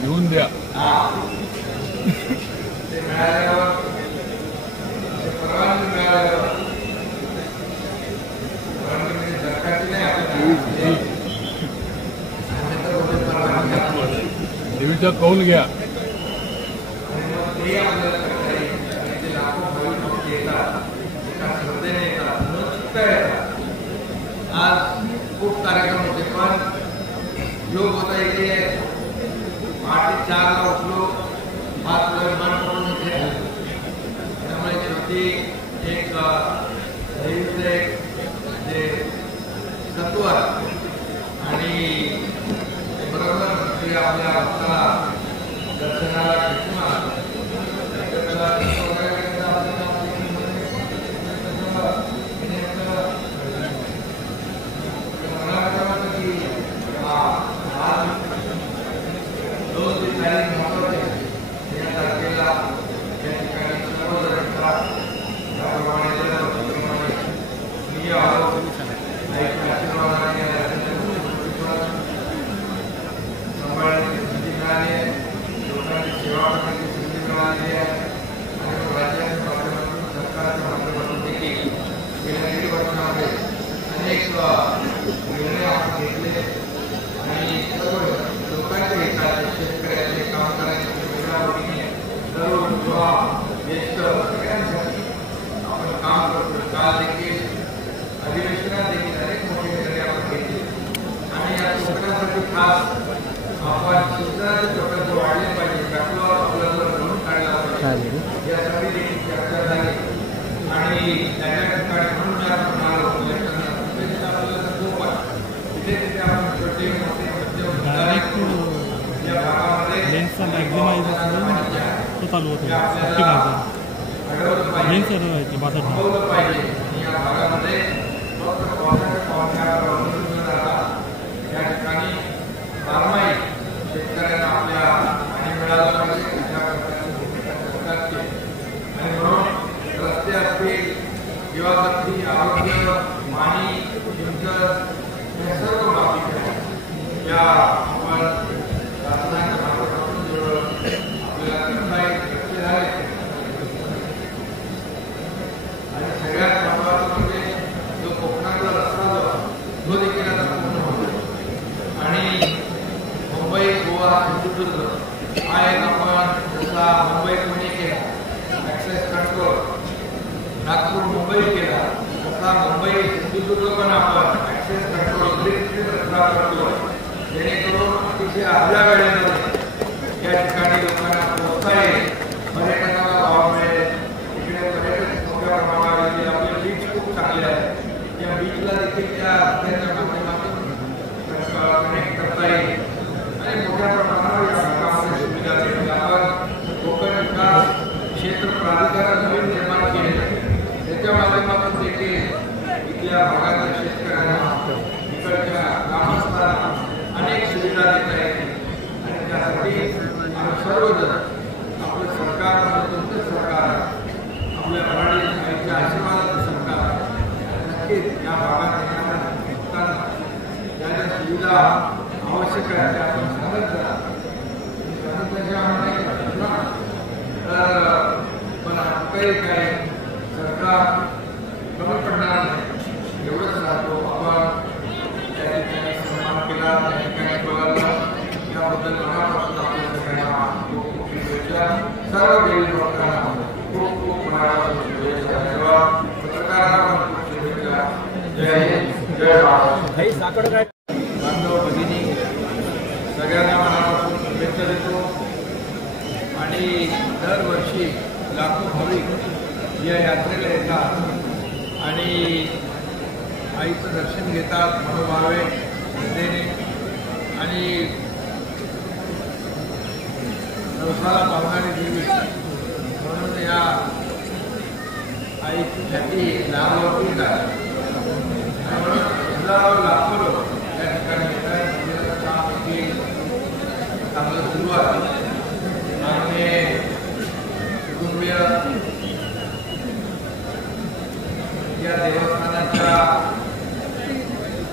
घेऊन द्या. देवीचा कौल घ्या. आज खूप कार्यक्रम होते पण योग होता इथे 8 ते 4 ला उठलो 5 ला विमान पडून इथे त्यामुळे शेवटी एक देवीचे जे तत्व आणि बरोबर ते आपल्या भक्ताला दर्शनाला चालू होतं शेतकऱ्यांना आपल्या आणि मिळाला रस्ते असतील किंवा आरोग्य पाणी सिंचन हे सर्व बाबी या आपण शासनाच्या माध्यमातून आपल्याला करता येईल आणि सगळ्यात महत्त्वाचं म्हणजे जो कोकणातला रस्ता जो देखील आता पूर्ण होतो आणि मुंबई गोवा सिंधुदुर्ग हा एक आपण जसा मुंबई पुणे केला ॲक्सेस कंट्रोल नागपूर मुंबई केला तसा मुंबई सिंधुदुर्ग पण आपण ॲक्सेस कंट्रोल रस्ता करतो जेणेकरून अतिशय आपल्या वेळेमध्ये या ठिकाणी लोकांना पोहोचता येईल पर्यटनाला वाव मिळेल इकडे पर्यटक मोठ्या प्रमाणावर आपले बीच खूप चांगले आहेत या बीचला देखील त्या रस्त्याच्या माध्यमातून कनेक्ट करता येईल आणि मोठ्या प्रमाणावर या भागामध्ये सुविधा देईल आपण कोकण विकास क्षेत्र प्राधिकरण नवीन निर्माण केले त्याच्या माध्यमातून देखील इथल्या भागातल्या शेतकऱ्यांना इकडच्या ग्रामस्थांना अनेक सुविधा देता येतील आणि त्यासाठी आम्ही सर्वजण आपलं सरकार तुमचं सरकार आपल्या मराठी आईच्या आशीर्वादाचं सरकार नक्कीच या भागात येणाऱ्या भक्तांना ज्या ज्या सुविधा आवश्यक आहे त्या आपण सांगत जा तर पण काही काय सरकार कमी पडणार नाही एवढंच राहतो आपण त्या ठिकाणी सन्मान केला त्या ठिकाणी बघायला याबद्दल मनापासून आपल्या सगळ्यांना खूप खूप शुभेच्छा सर्व देवी लोकांना खूप खूप मनापासून शुभेच्छा धन्यवाद पत्रकारांना पण खूप शुभेच्छा जय हिंद जय महाराष्ट्र बांधव भगिनी सगळ्यांना मनापासून शुभेच्छा देतो आणि दरवर्षी लाखो भाविक या यात्रेला येतात आणि आईचं दर्शन घेतात मनोभावे श्रद्धेने आणि नवसाला पावणारी देवी म्हणून या आईची ख्याती लाभ होती आणि म्हणून हजारो लाखो लोक या ठिकाणी येतात काम देखील चांगलं सुरू आहे आणि कुटुंबीय या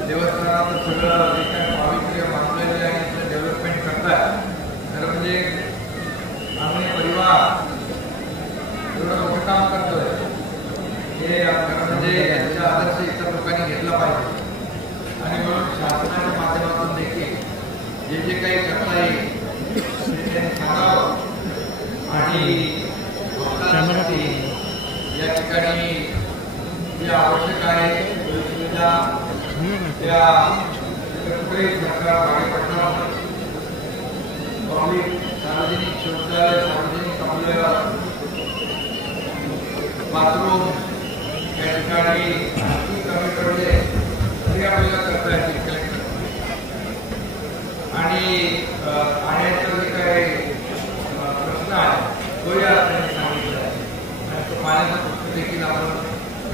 देवस्थानाचं सगळं जे काही पावित्र्य बांधलेलं आहे डेव्हलपमेंट करतात खरं म्हणजे आहे त्यांनी सांगावं आणि भक्तांसाठी या ठिकाणी जे आवश्यक आहे सुविधा त्या सरकार भाडेपट्टा पब्लिक सार्वजनिक शौचालय सार्वजनिक आपलं बाथरूम या ठिकाणी कमी पडले तरी आपल्याला करता येतील आणि पाण्याचा जे काही प्रश्न आहे तोही आज त्यांनी सांगितलं आहे आणि तो पाण्याचा प्रश्न देखील आपण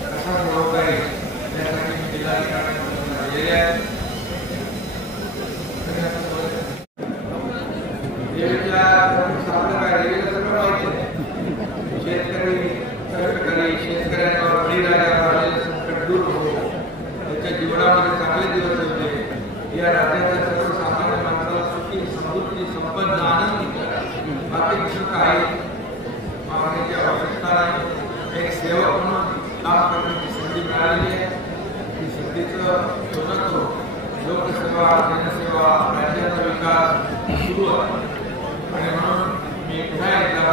कसा सोडवता येईल यासाठी मी जिल्हाधिकाऱ्यांना गेले आहे. शेतकऱ्यांवर बळीराजावर संकट दूर हो त्याच्या जीवनामध्ये चांगले दिवस होते या राज्याच्या सर्वसामान्य माणसाला सुखी समृद्धी संपन्न आनंदी बाकी दुसरं काही मागण्याची आवश्यकता नाही. एक सेवक म्हणून काम करण्याची संधी मिळालेली आहे. ती संधीचं सोनं करून लोकसेवा जनसेवा राज्याचा विकास सुरू आहे आणि म्हणून मी पुन्हा एकदा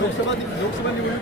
लोकसभा निवडणूक